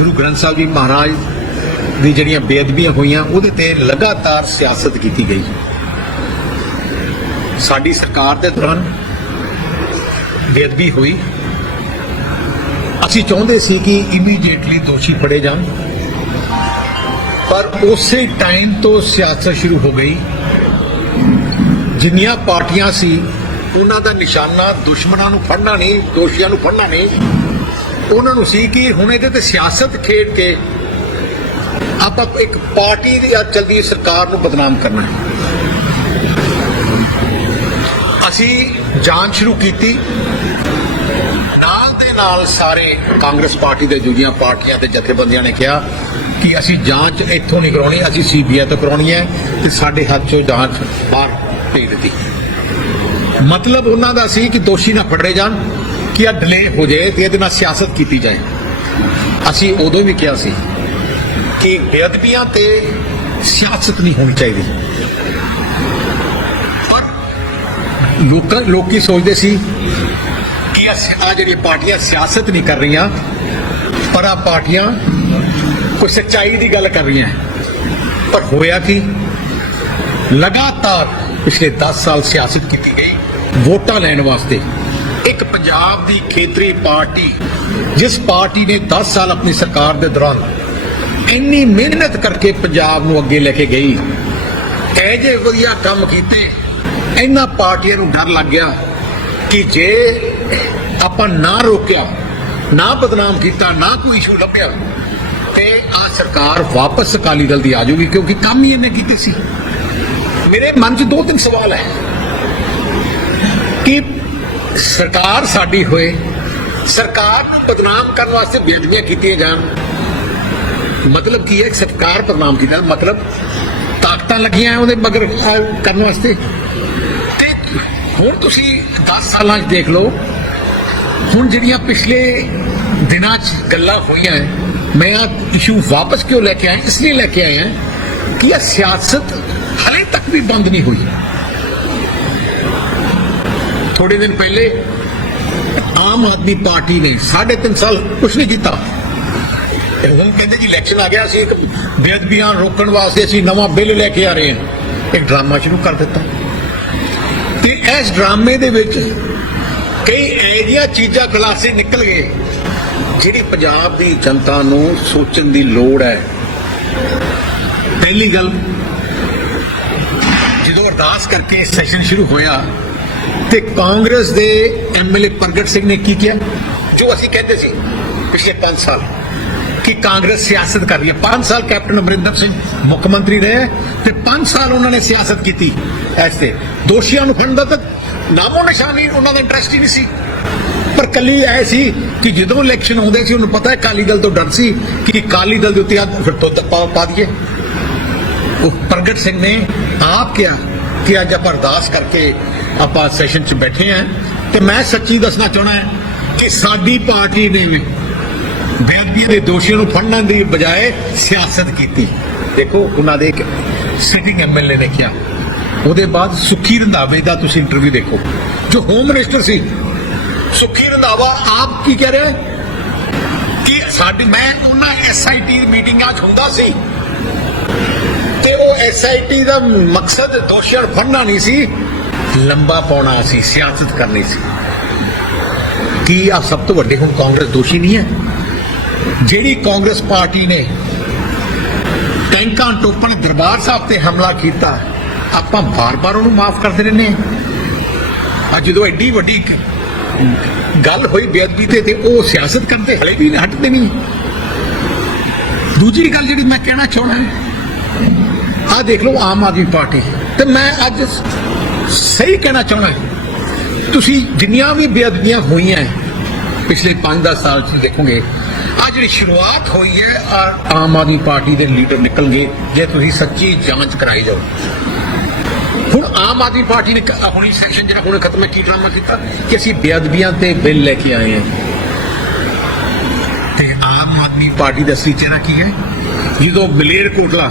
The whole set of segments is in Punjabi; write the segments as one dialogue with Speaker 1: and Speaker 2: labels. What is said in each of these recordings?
Speaker 1: ਗੁਰੂ ਗ੍ਰੰਥ ਸਾਹਿਬ ਜੀ ਮਹਾਰਾਜ ਦੀ ਜਿਹੜੀਆਂ ਬੇਅਦਬੀਆਂ ਹੋਈਆਂ, ਉਹਦੇ ਤੇ ਲਗਾਤਾਰ ਸਿਆਸਤ ਕੀਤੀ ਗਈ। ਸਾਡੀ ਸਰਕਾਰ ਦੇ ਦੌਰਾਨ ਬੇਅਦਬੀ ਹੋਈ। ਅਸੀਂ ਚਾਹੁੰਦੇ ਸੀ ਕਿ ਇਮੀਡੀਏਟਲੀ ਦੋਸ਼ੀ ਫੜੇ ਜਾਣ। ਪਰ ਉਸੇ ਟਾਈਮ ਤੋਂ ਸਿਆਸਤ ਸ਼ੁਰੂ ਹੋ ਗਈ। ਜਿੰਨੀਆਂ ਪਾਰਟੀਆਂ ਸੀ, ਉਹਨਾਂ ਦਾ ਨਿਸ਼ਾਨਾ ਦੁਸ਼ਮਣਾਂ ਨੂੰ ਫੜਨਾ ਨਹੀਂ, ਦੋਸ਼ੀਆਂ ਨੂੰ ਫੜਨਾ ਨਹੀਂ। ਉਹਨਾਂ ਨੂੰ ਸੀ ਕਿ ਹੁਣ ਇਹਦੇ ਤੇ ਸਿਆਸਤ ਖੇਡ ਕੇ ਆਪਾਂ ਇੱਕ ਪਾਰਟੀ ਦੀ ਅੱਜ ਚੱਲਦੀ ਸਰਕਾਰ ਨੂੰ ਬਦਨਾਮ ਕਰਨਾ ਹੈ। ਅਸੀਂ ਜਾਂਚ ਸ਼ੁਰੂ ਕੀਤੀ। ਨਾਲ ਦੇ ਨਾਲ ਸਾਰੇ ਕਾਂਗਰਸ ਪਾਰਟੀ ਦੇ ਦੂਜੀਆਂ ਪਾਰਟੀਆਂ ਤੇ ਜਥੇਬੰਦੀਆਂ ਨੇ ਕਿਹਾ ਕਿ ਅਸੀਂ ਜਾਂਚ ਇੱਥੋਂ ਨਹੀਂ ਕਰਾਉਣੀ, ਅਸੀਂ ਸੀਬੀਆਈ ਤੋਂ ਕਰਾਉਣੀ ਹੈ ਤੇ ਸਾਡੇ ਹੱਥ ਚੋਂ ਜਾਂਚ ਬਾਹਰ ਭੇਜ ਦਿੱਤੀ। ਮਤਲਬ ਉਹਨਾਂ ਦਾ ਸੀ ਕਿ ਦੋਸ਼ੀ ਨਾ ਫੜੇ ਜਾਣ। ਕਿ ਡਿਲੇ ਹੋ ਜਾਏ ਤੇ ਇਹਦੇ ਨਾਲ ਸਿਆਸਤ ਕੀਤੀ ਜਾਏ। ਅਸੀਂ ਉਦੋਂ ਵੀ ਕਿਹਾ ਸੀ ਕਿ ਬੇਅਦਬੀਆਂ ਤੇ ਸਿਆਸਤ ਨਹੀਂ ਹੋਣੀ ਚਾਹੀਦੀ। ਪਰ ਲੋਕ, ਲੋਕੀ ਸੋਚਦੇ ਸੀ ਕਿ ਆ ਜਿਹੜੀ ਪਾਰਟੀਆਂ ਸਿਆਸਤ ਨਹੀਂ ਕਰ ਰਹੀਆਂ, ਪਰ ਆ ਪਾਰਟੀਆਂ ਕੋਈ ਸੱਚਾਈ ਦੀ ਗੱਲ ਕਰ ਰਹੀਆਂ। ਪਰ ਹੋਇਆ ਕਿ? ਲਗਾਤਾਰ ਪਿਛਲੇ 10 ਸਾਲ ਸਿਆਸਤ ਕੀਤੀ ਗਈ ਵੋਟਾਂ ਲੈਣ ਵਾਸਤੇ। ਇੱਕ ਪੰਜਾਬ ਦੀ ਖੇਤਰੀ ਪਾਰਟੀ, ਜਿਸ ਪਾਰਟੀ ਨੇ 10 ਸਾਲ ਆਪਣੀ ਸਰਕਾਰ ਦੇ ਦੌਰਾਨ ਇੰਨੀ ਮਿਹਨਤ ਕਰਕੇ ਪੰਜਾਬ ਨੂੰ ਅੱਗੇ ਲੈ ਕੇ ਗਈ, ਇਹ ਜੇ ਵਧੀਆ ਕੰਮ ਕੀਤੇ, ਇਹਨਾਂ ਪਾਰਟੀਆਂ ਨੂੰ ਡਰ ਲੱਗ ਗਿਆ ਕਿ ਜੇ ਆਪਾਂ ਨਾ ਰੋਕਿਆ, ਨਾ ਬਦਨਾਮ ਕੀਤਾ, ਨਾ ਕੋਈ ਇਸ਼ੂ ਲੱਭਿਆ, ਤੇ ਆ ਸਰਕਾਰ ਵਾਪਸ ਅਕਾਲੀ ਦਲ ਦੀ ਆ ਜਾਊਗੀ, ਕਿਉਂਕਿ ਕੰਮ ਹੀ ਇਹਨੇ ਕੀਤੇ ਸੀ। ਮੇਰੇ ਮਨ 'ਚ ਦੋ ਤਿੰਨ ਸਵਾਲ ਹੈ ਕਿ ਸਰਕਾਰ ਸਾਡੀ ਹੋਏ, ਸਰਕਾਰ ਨੂੰ ਬਦਨਾਮ ਕਰਨ ਵਾਸਤੇ ਬੇਅਦਬੀਆਂ ਕੀਤੀਆਂ ਜਾਣ। ਮਤਲਬ ਕੀ ਹੈ? ਸਰਕਾਰ ਬਦਨਾਮ ਕੀਤਾ। ਮਤਲਬ ਤਾਕਤਾਂ ਲੱਗੀਆਂ ਉਹਦੇ ਮਗਰ ਕਰਨ ਵਾਸਤੇ। ਤੇ ਹੁਣ ਤੁਸੀਂ 10 ਸਾਲਾਂ 'ਚ ਦੇਖ ਲਓ, ਹੁਣ ਜਿਹੜੀਆਂ ਪਿਛਲੇ ਦਿਨਾਂ 'ਚ ਗੱਲਾਂ ਹੋਈਆਂ ਮੈਂ ਆ ਇਸ਼ੂ ਵਾਪਸ ਕਿਉਂ ਲੈ ਕੇ ਆਇਆ? ਇਸ ਲਈ ਲੈ ਕੇ ਆਇਆ ਕਿ ਇਹ ਸਿਆਸਤ ਹਲੇ ਤੱਕ ਵੀ ਬੰਦ ਨਹੀਂ ਹੋਈ। ਥੋੜੇ ਦਿਨ ਪਹਿਲੇ ਆਮ ਆਦਮੀ ਪਾਰਟੀ ਨੇ 3.5 ਸਾਲ ਕੁਝ ਨਹੀਂ ਕੀਤਾ। ਹੁਣ ਕਹਿੰਦੇ ਜੀ ਇਲੈਕਸ਼ਨ ਆ ਗਿਆ, ਅਸੀਂ ਇੱਕ ਬੇਅਦਬੀਆਂ ਰੋਕਣ ਵਾਸਤੇ ਅਸੀਂ ਨਵਾਂ ਬਿੱਲ ਲੈ ਕੇ ਆ ਰਹੇ ਹਾਂ। ਇੱਕ ਡਰਾਮਾ ਸ਼ੁਰੂ ਕਰ ਦਿੱਤਾ। ਤੇ ਇਸ ਡਰਾਮੇ ਦੇ ਵਿੱਚ ਕਈ ਐਜੀਆਂ ਚੀਜ਼ਾਂ, ਖੁਲਾਸੇ ਨਿਕਲ ਗਏ, ਜਿਹੜੀ ਪੰਜਾਬ ਦੀ ਜਨਤਾ ਨੂੰ ਸੋਚਣ ਦੀ ਲੋੜ ਹੈ। ਪਹਿਲੀ ਗੱਲ, ਜਦੋਂ ਅਰਦਾਸ ਕਰਕੇ ਸੈਸ਼ਨ ਸ਼ੁਰੂ ਹੋਇਆ ਤੇ ਕਾਂਗਰਸ ਦੇ ਐਮਐਲਏ ਪ੍ਰਗਟ ਸਿੰਘ ਨੇ ਕੀ ਕਿਹਾ? ਜੋ ਅਸੀਂ ਕਹਿੰਦੇ ਸੀ ਪਿਛਲੇ 5 ਸਾਲ ਕਿ ਕਾਂਗਰਸ ਸਿਆਸਤ ਕਰ ਰਹੀ ਹੈ। 5 ਸਾਲ ਕੈਪਟਨ ਅਮਰਿੰਦਰ ਸਿੰਘ ਮੁੱਖ ਮੰਤਰੀ ਰਹੇ ਤੇ 5 ਸਾਲ ਉਹਨਾਂ ਨੇ ਸਿਆਸਤ ਕੀਤੀ ਐਸੇ ਦੋਸ਼ੀਆਂ ਨੂੰ ਫੜਨ ਦਾ ਤਾਂ ਨਾਮੋ ਨਿਸ਼ਾਨੀ ਉਹਨਾਂ ਦਾ ਇੰਟਰਸਟ ਹੀ ਨਹੀਂ ਸੀ। ਪਰ ਕੱਲੀ ਐ ਸੀ ਕਿ ਜਦੋਂ ਇਲੈਕਸ਼ਨ ਆਉਂਦੇ ਸੀ, ਉਹਨੂੰ ਪਤਾ ਹੈ ਕਾਲੀ ਦਲ ਤੋਂ ਡਰ ਸੀ ਕਿ ਕਾਲੀ ਦਲ ਦੇ ਉੱਤੇ ਫਿਰ ਤੋਂ ਪਾ ਪਾ ਦਈਏ। ਉਹ ਪ੍ਰਗਟ ਸਿੰਘ ਨੇ ਆਪ ਕਿਹਾ ਕਿ ਅੱਜ ਆਪਾਂ ਅਰਦਾਸ ਕਰਕੇ ਆਪਾਂ ਸੈਸ਼ਨ 'ਚ ਬੈਠੇ ਆਂ ਤੇ ਮੈਂ ਸੱਚੀ ਦੱਸਣਾ ਚਾਹਣਾ ਕਿ ਸਾਡੀ ਪਾਰਟੀ ਨੇ ਵੀ ਬੇਅਦਬੀ ਦੇ ਦੋਸ਼ੀਆਂ ਨੂੰ ਫੜਨ ਦੀ ਬਜਾਏ ਸਿਆਸਤ ਕੀਤੀ। ਦੇਖੋ, ਉਹਨਾਂ ਦੇ ਇੱਕ ਸਿਟਿੰਗ ਐਮਐਲਏ ਨੇ ਕਿਹਾ। ਉਹਦੇ ਬਾਅਦ ਸੁਖੀ ਰੰਧਾਵੇ ਦਾ ਤੁਸੀਂ ਇੰਟਰਵਿਊ ਦੇਖੋ। ਜੋ ਹੋਮ ਮਿਨਿਸਟਰ ਸੀ, ਸੁਖੀ ਰੰਧਾਵਾ ਆਪ ਕੀ ਕਹਿ ਰਿਹਾ ਕਿ ਸਾਡੀ ਮੈਂ ਉਹਨਾਂ ਐਸਆਈਟੀ ਮੀਟਿੰਗਾਂ 'ਚ ਹੁੰਦਾ ਸੀ। ਐਸਆਈਟੀ ਦਾ ਮਕਸਦ ਦੋਸ਼ੀਆਂ ਨੂੰ ਫੜਨਾ ਨਹੀਂ ਸੀ, ਲੰਬਾ ਪਾਉਣਾ ਸੀ, ਸਿਆਸਤ ਕਰਨੀ ਸੀ। ਕੀ ਆ ਸਭ ਤੋਂ ਵੱਡੇ ਹੁਣ ਕਾਂਗਰਸ ਦੋਸ਼ੀ ਨਹੀਂ ਹੈ? ਜਿਹੜੀ ਕਾਂਗਰਸ ਪਾਰਟੀ ਨੇ ਟੈਂਕਾਂ ਟੋਪਣ ਦਰਬਾਰ ਸਾਹਿਬ ਤੇ ਹਮਲਾ ਕੀਤਾ, ਆਪਾਂ ਬਾਰ-ਬਾਰ ਉਹਨੂੰ ਮਾਫ ਕਰਦੇ ਰਹਿੰਦੇ ਹਾਂ। ਜਦੋਂ ਐਡੀ ਵੱਡੀ ਗੱਲ ਹੋਈ ਬੇਅਦਬੀ ਤੇ ਤੇ ਉਹ ਸਿਆਸਤ ਕਰਦੇ ਹਲੇ ਵੀ ਹਟਦੇ ਨਹੀਂ। ਦੂਜੀ ਗੱਲ ਜਿਹੜੀ ਮੈਂ ਕਹਿਣਾ ਚਾਹੁੰਦਾ ਆ ਦੇਖ ਲਓ, ਆਮ ਆਦਮੀ ਪਾਰਟੀ। ਤੇ ਮੈਂ ਅੱਜ ਸਹੀ ਕਹਿਣਾ ਚਾਹੁੰਦਾ ਤੁਸੀਂ ਜਿੰਨੀਆਂ ਵੀ ਬੇਅਦਬੀਆਂ ਹੋਈਆਂ ਪਿਛਲੇ 5-10 ਸਾਲ ਚ ਦੇਖੋਗੇ, ਆ ਜਿਹੜੀ ਸ਼ੁਰੂਆਤ ਹੋਈ ਹੈ ਆਹ ਆਮ ਆਦਮੀ ਪਾਰਟੀ ਦੇ ਲੀਡਰ ਨਿਕਲਣਗੇ, ਜੇ ਤੁਸੀਂ ਸੱਚੀ ਜਾਂਚ ਕਰਾਈ ਜਾਓ। ਹੁਣ ਆਮ ਆਦਮੀ ਪਾਰਟੀ ਨੇ ਹੁਣੀ ਸੈਸ਼ਨ ਜਿਹੜਾ ਹੁਣ ਖਤਮ ਹੈ, ਕੀ ਡਰਾਮਾ ਕੀਤਾ? ਕਿ ਅਸੀਂ ਬੇਅਦਬੀਆਂ ਤੇ ਬਿੱਲ ਲੈ ਕੇ ਆਏ ਹਾਂ। ਤੇ ਆਮ ਆਦਮੀ ਪਾਰਟੀ ਦਾ ਅਸਲੀ ਚਿਹਰਾ ਕੀ ਹੈ? ਜਦੋਂ ਮਲੇਰ ਕੋਟਲਾ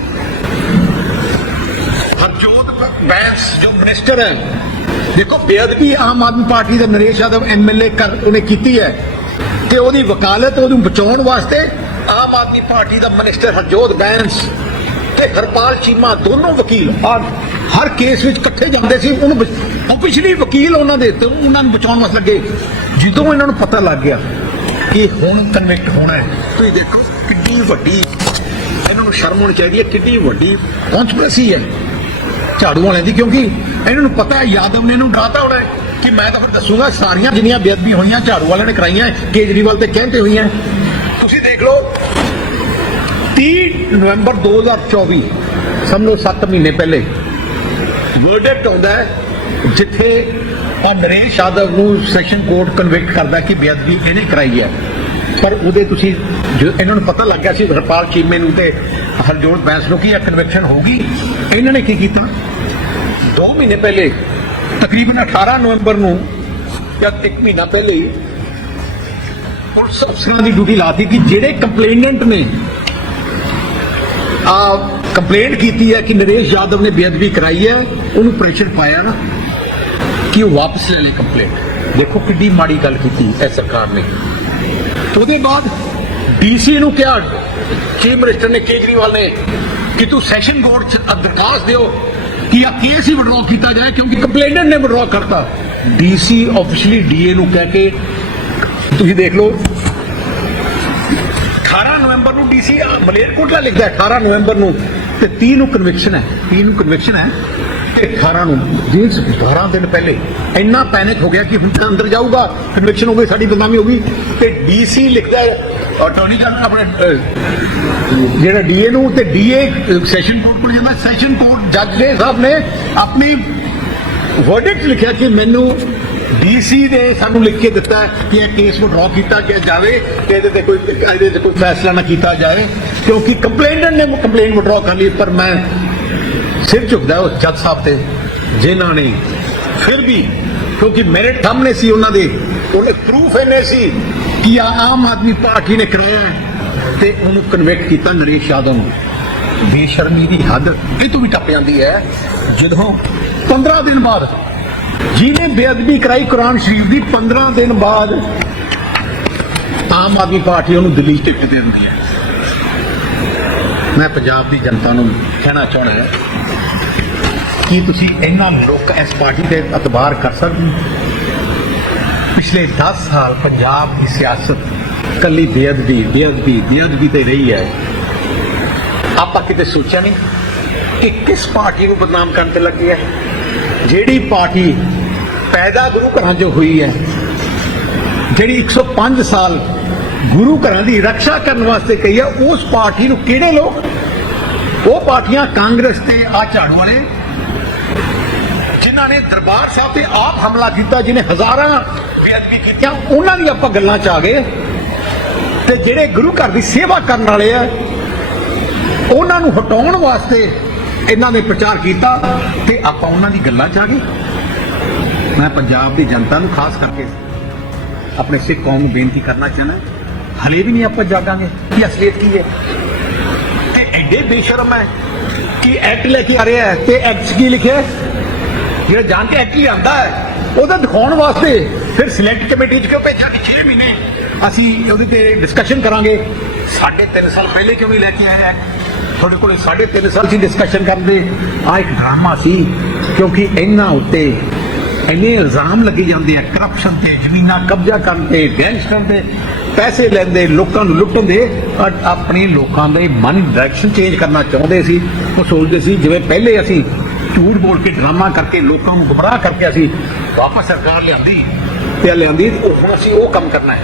Speaker 1: ਹਰਜੋਤ ਬੈਂਸ ਜੋ ਮਿਨਿਸਟਰ ਹੈ। ਦੇਖੋ, ਬੇਅਦਬੀ ਆਮ ਆਦਮੀ ਪਾਰਟੀ ਦਾ ਨਰੇਸ਼ ਯਾਦਵ ਐਮਐਲਏ ਕਰ ਉਹਨੇ ਕੀਤੀ ਹੈ ਤੇ ਉਹਦੀ ਵਕਾਲਤ ਉਹਨੂੰ ਬਚਾਉਣ ਵਾਸਤੇ ਆਮ ਆਦਮੀ ਪਾਰਟੀ ਦਾ ਮਿਨਿਸਟਰ ਹਰਜੋਤ ਬੈਂਸ ਤੇ ਹਰਪਾਲ ਚੀਮਾ ਦੋਨੋਂ ਵਕੀਲ ਔਰ ਹਰ ਕੇਸ ਵਿੱਚ ਇਕੱਠੇ ਜਾਂਦੇ ਸੀ। ਉਹਨੂੰ ਆਫੀਸ਼ੀਅਲੀ ਵਕੀਲ ਉਹਨਾਂ ਦੇ ਤੇ ਉਹਨਾਂ ਨੂੰ ਬਚਾਉਣ ਵਾਸਤੇ ਲੱਗੇ। ਜਦੋਂ ਇਹਨਾਂ ਨੂੰ ਪਤਾ ਲੱਗ ਗਿਆ ਕਿ ਹੁਣ ਕਨਵਿਕਟ ਹੋਣਾ ਹੈ, ਤੁਸੀਂ ਦੇਖੋ ਕਿੰਨੀ ਵੱਡੀ ਇਹਨਾਂ ਨੂੰ ਸ਼ਰਮ ਹੋਣੀ ਚਾਹੀਦੀ ਹੈ ਕਿੰਨੀ ਵੱਡੀ ਕੌਨਸਪੀਰੇਸੀ ਹੈ। ਝਾੜੂ ਵਾਲਿਆਂ ਦੀ, ਕਿਉਂਕਿ ਇਹਨਾਂ ਨੂੰ ਪਤਾ ਹੈ, ਯਾਦਵ ਨੇ ਇਹਨੂੰ ਡਰਾਤਾ ਹੋਣਾ ਕਿ ਮੈਂ ਤਾਂ ਫਿਰ ਦੱਸੂਗਾ, ਸਾਰੀਆਂ ਜਿੰਨੀਆਂ ਬੇਅਦਬੀ ਹੋਈਆਂ, ਝਾੜੂ ਵਾਲਿਆਂ ਨੇ ਕਰਾਈਆਂ ਕੇਜਰੀਵਾਲ ਤੇ ਕਹਿੰਦੇ ਹੋਈਆਂ ਤੁਸੀਂ ਦੇਖ ਲਓ 30 ਨਵੰਬਰ 2024 ਸਮਝੋ 7 ਮਹੀਨੇ ਪਹਿਲੇ ਵਰਡਿਕਟ ਆਉਂਦਾ ਹੈ, ਜਿੱਥੇ ਆ ਨਰੇਸ਼ ਯਾਦਵ ਨੂੰ ਸੈਸ਼ਨ ਕੋਰਟ ਕਨਵਿਕਟ ਕਰਦਾ ਕਿ ਬੇਅਦਬੀ ਇਹਨੇ ਕਰਾਈ ਹੈ। ਪਰ ਉਹਦੇ ਤੁਸੀਂ ਇਹਨਾਂ ਨੂੰ ਪਤਾ ਲੱਗ ਗਿਆ ਸੀ, ਹਰਪਾਲ ਚੀਮੇ ਨੂੰ ਤੇ ਹਰਜੋਤ ਬੈਂਸ ਨੂੰ ਕਿ ਇਹ ਕਨਵਿਕਸ਼ਨ ਹੋਗੀ ਇਹਨਾਂ ਨੇ ਕੀ ਕੀਤਾ? 2 ਮਹੀਨੇ ਪਹਿਲੇ, ਤਕਰੀਬਨ 18 ਨਵੰਬਰ ਨੂੰ ਜਾਂ 1 ਮਹੀਨਾ ਪਹਿਲੇ ਹੀ ਪੁਲਿਸ ਅਫਸਰਾਂ ਦੀ ਡਿਊਟੀ ਲਾਤੀ ਕਿ ਜਿਹੜੇ ਕੰਪਲੇਨੈਂਟ ਨੇ, ਆ ਕੰਪਲੇਂਟ ਕੀਤੀ ਹੈ ਕਿ ਨਰੇਸ਼ ਯਾਦਵ ਨੇ ਬੇਅਦਬੀ ਕਰਾਈ ਹੈ, ਉਹਨੂੰ ਪ੍ਰੈਸ਼ਰ ਪਾਇਆ ਨਾ ਕਿ ਉਹ ਵਾਪਸ ਲੈ ਲੈ ਕੰਪਲੇਂਟ। ਦੇਖੋ ਕਿੱਡੀ ਮਾੜੀ ਗੱਲ ਕੀਤੀ ਇਹ ਸਰਕਾਰ ਨੇ। ਉਹਦੇ ਬਾਅਦ ਡੀਸੀ ਨੂੰ ਕਿਹਾ, ਚੀਫ ਮਿਨਿਸਟਰ ਨੇ ਕੇਜਰੀਵਾਲ ਨੇ ਕਿ ਤੂੰ ਸੈਸ਼ਨ ਕੋਰਟ ਚ ਦਰਖਾਸਤ ਦਿਓ ਕਿ ਆ ਕੇਸ ਹੀ ਵਿਡਰਾਅ ਕੀਤਾ ਜਾਏ? ਕਿਉਂਕਿ ਕੰਪਲੇਨੈਂਟ ਨੇ ਵਿਡਰਾਅ ਕਰਤਾ। ਡੀਸੀ ਆਫੀਸ਼ੀਅਲੀ ਡੀਏ ਨੂੰ ਕਹਿ ਕੇ ਤੁਸੀਂ ਦੇਖ ਲਓ। 18 ਨਵੰਬਰ ਨੂੰ ਡੀਸੀ ਮਲੇਰਕੋਟਲਾ ਲਿਖਦਾ ਹੈ 18 ਨਵੰਬਰ ਨੂੰ। ਤੇ 30 ਨੂੰ ਕਨਵਿਕਸ਼ਨ ਹੈ। 30 ਨੂੰ ਕਨਵਿਕਸ਼ਨ ਹੈ ਤੇ 18 ਨੂੰ। ਜੇਲ੍ਹ 'ਚ 12 ਦਿਨ ਪਹਿਲੇ। ਇੰਨਾ ਪੈਨਿਕ ਹੋ ਗਿਆ ਕਿ ਹੁਣ ਤਾਂ ਅੰਦਰ ਜਾਊਗਾ। ਕਨਵਿਕਸ਼ਨ ਹੋ ਗਈ, ਸਾਡੀ ਬਦਨਾਮੀ ਹੋ ਗਈ। ਤੇ ਡੀਸੀ ਲਿਖਦਾ ਅਟਾਰਨੀ ਜਨਰਲ ਆਪਣੇ ਅਹ, ਜਿਹੜਾ ਡੀਏ ਨੂੰ ਤੇ ਡੀਏ ਸੈਸ਼ਨ ਕੋਰਟ ਕੋਲ ਜਾਂਦਾ। ਸੈਸ਼ਨ ਕੋਰਟ ਜੱਜ ਨੇ ਸਾਹਿਬ ਨੇ ਆਪਣੀ ਵਰਡਿਕਟ ਲਿਖਿਆ ਕਿ ਮੈਨੂੰ ਡੀਸੀ ਨੇ ਸਾਨੂੰ ਲਿਖ ਕੇ ਦਿੱਤਾ ਕਿ ਇਹ ਕੇਸ ਨੂੰ ਡਰਾ ਕੀਤਾ ਗਿਆ ਜਾਵੇ ਤੇ ਇਹਦੇ ਤੇ ਕੋਈ ਇਹਦੇ ਤੇ ਕੋਈ ਫੈਸਲਾ ਨਾ ਕੀਤਾ ਜਾਵੇ। ਕਿਉਂਕਿ ਕੰਪਲੇਨੈਂਟ ਨੇ ਕੰਪਲੇਨ ਵਿਡਰਾ ਕਰ ਲਈ ਪਰ ਮੈਂ ਸਿਰ ਝੁਕਦਾ ਉਹ ਜੱਜ ਸਾਹਿਬ ਤੇ ਜਿਨ੍ਹਾਂ ਨੇ ਫਿਰ ਵੀ ਕਿਉਂਕਿ ਮੈਰਿਟ ਸਾਹਮਣੇ ਸੀ ਉਹਨਾਂ ਦੇ ਉਹਨੇ ਪ੍ਰੂਫ ਇਹਨੇ ਸੀ ਕਿ ਆ ਆਮ ਆਦਮੀ ਪਾਰਟੀ ਨੇ ਕਰਾਇਆ ਹੈ ਤੇ ਉਹਨੂੰ ਕਨਵਿਕਟ ਕੀਤਾ ਨਰੇਸ਼ ਯਾਦਵ ਨੂੰ। ਬੇਸ਼ਰਮੀ ਦੀ ਹੱਦ ਇਹ ਤੋਂ ਵੀ ਟੱਪ ਜਾਂਦੀ ਹੈ। ਜਦੋਂ 15 ਦਿਨ ਬਾਅਦ ਜਿਹਨੇ ਬੇਅਦਬੀ ਕਰਾਈ ਕੁਰਾਨ ਸ਼ਰੀਫ ਦੀ 15 ਦਿਨ ਬਾਅਦ ਆਮ ਆਦਮੀ ਪਾਰਟੀ ਉਹਨੂੰ ਦਿੱਲੀ 'ਚ ਟਿਕਟ ਦੇ ਦਿੰਦੀ ਹੈ। ਮੈਂ ਪੰਜਾਬ ਦੀ ਜਨਤਾ ਨੂੰ ਕਹਿਣਾ ਚਾਹੁੰਦਾ ਹਾਂ ਕਿ ਤੁਸੀਂ ਇਹਨਾਂ ਲੋਕ ਇਸ ਪਾਰਟੀ ਤੇ ਅਤਬਾਰ ਕਰ ਸਕਦੇ ਹੋ? ਪਿਛਲੇ 10 ਸਾਲ ਪੰਜਾਬ ਦੀ ਸਿਆਸਤ ਕੱਲੀ ਬੇਅਦਬੀ ਬੇਅਦਬੀ ਬੇਅਦਬੀ ਤੇ ਰਹੀ ਹੈ। ਆਪਾਂ ਕਿਤੇ ਸੋਚਿਆ ਨਹੀਂ ਕਿ ਕਿਸ ਪਾਰਟੀ ਨੂੰ ਬਦਨਾਮ ਕਰਨ ਤੇ ਲੱਗੀ ਹੈ? ਜਿਹੜੀ ਪਾਰਟੀ ਪੈਦਾ ਗੁਰੂ ਘਰਾਂ 'ਚ ਹੋਈ ਹੈ, ਜਿਹੜੀ 105 ਸਾਲ ਗੁਰੂ ਘਰਾਂ ਦੀ ਰੱਖਿਆ ਕਰਨ ਵਾਸਤੇ ਕਹੀ ਹੈ, ਉਸ ਪਾਰਟੀ ਨੂੰ ਕਿਹੜੇ ਲੋਕ? ਉਹ ਪਾਰਟੀਆਂ ਕਾਂਗਰਸ ਤੇ ਆ ਝਾੜੂ ਵਾਲੇ, ਜਿਨ੍ਹਾਂ ਨੇ ਦਰਬਾਰ ਸਾਹਿਬ ਤੇ ਆਪ ਹਮਲਾ ਕੀਤਾ, ਜਿਨੇ ਹਜ਼ਾਰਾਂ ਬੇਅਦਬੀ ਕੀਤੀਆਂ ਉਹਨਾਂ ਦੀ ਆਪਾਂ ਗੱਲਾਂ 'ਚ ਆ ਗਏ ਤੇ ਜਿਹੜੇ ਗੁਰੂ ਘਰ ਦੀ ਸੇਵਾ ਕਰਨ ਵਾਲੇ ਆ, ਉਹਨਾਂ ਨੂੰ ਹਟਾਉਣ ਵਾਸਤੇ ਇਹਨਾਂ ਨੇ ਪ੍ਰਚਾਰ ਕੀਤਾ, ਤੇ ਆਪਾਂ ਉਹਨਾਂ ਦੀ ਗੱਲਾਂ 'ਚ ਆ ਗਏ। ਮੈਂ ਪੰਜਾਬ ਦੀ ਜਨਤਾ ਨੂੰ ਖਾਸ ਕਰਕੇ ਆਪਣੇ ਸਿੱਖ ਕੌਮ ਨੂੰ ਬੇਨਤੀ ਕਰਨਾ ਚਾਹਨਾ ਹਲੇ ਵੀ ਨਹੀਂ ਆਪਾਂ ਜਾਗਾਂਗੇ, ਕਿ ਅਸਲੀਅਤ ਕੀ ਹੈ? ਤੇ ਐਡੇ ਬੇਸ਼ਰਮ ਹੈ ਕਿ ਐਕਟ ਲੈ ਕੇ ਆ ਰਿਹਾ ਹੈ, ਤੇ ਐਕਟ 'ਚ ਕੀ ਲਿਖਿਆ ਜਿਹੜਾ ਜਾਣ ਕੇ ਐਕਟ ਲਿਆਂਦਾ ਹੈ, ਉਹਦਾ ਦਿਖਾਉਣ ਵਾਸਤੇ ਫਿਰ ਸਿਲੈਕਟ ਕਮੇਟੀ 'ਚ ਕਿਉਂ ਭੇਜਿਆ ਕਿ 6 ਮਹੀਨੇ। ਅਸੀਂ ਉਹਦੇ ਤੇ ਡਿਸਕਸ਼ਨ ਕਰਾਂਗੇ। ਸਾਢੇ ਤਿੰਨ ਸਾਲ ਪਹਿਲੇ ਕਿਉਂ ਨਹੀਂ ਲੈ ਕੇ ਆਇਆ? ਤੁਹਾਡੇ ਕੋਲ ਸਾਢੇ ਤਿੰਨ ਸਾਲ ਸੀ ਡਿਸਕਸ਼ਨ ਕਰਦੇ ਆ ਇੱਕ ਡਰਾਮਾ ਸੀ, ਕਿਉਂਕਿ ਇਹਨਾਂ ਉੱਤੇ ਇੰਨੇ ਇਲਜ਼ਾਮ ਲੱਗੇ ਜਾਂਦੇ ਆ ਕਰਪਸ਼ਨ ਤੇ, ਜ਼ਮੀਨਾਂ ਕਬਜ਼ਾ ਕਰਨ ਤੇ ਗੈਂਗਸਟਰ ਤੇ, ਪੈਸੇ ਲੈਂਦੇ, ਲੋਕਾਂ ਨੂੰ ਲੁੱਟਣ ਦੇ ਆਪਣੇ ਲੋਕਾਂ ਦੇ ਮਨ ਡਾਇਰੈਕਸ਼ਨ ਚੇਂਜ ਕਰਨਾ ਚਾਹੁੰਦੇ ਸੀ। ਉਹ ਸੋਚਦੇ ਸੀ, ਜਿਵੇਂ ਪਹਿਲੇ ਅਸੀਂ ਝੂਠ ਬੋਲ ਕੇ ਡਰਾਮਾ ਕਰਕੇ ਲੋਕਾਂ ਨੂੰ ਗੁੰਮਰਾਹ ਕਰਕੇ ਅਸੀਂ ਵਾਪਸ ਸਰਕਾਰ ਲਿਆਂਦੀ ਤੇ ਲਿਆਂਦੀ ਉਹ ਹੁਣ ਅਸੀਂ ਉਹ ਕੰਮ ਕਰਨਾ ਹੈ।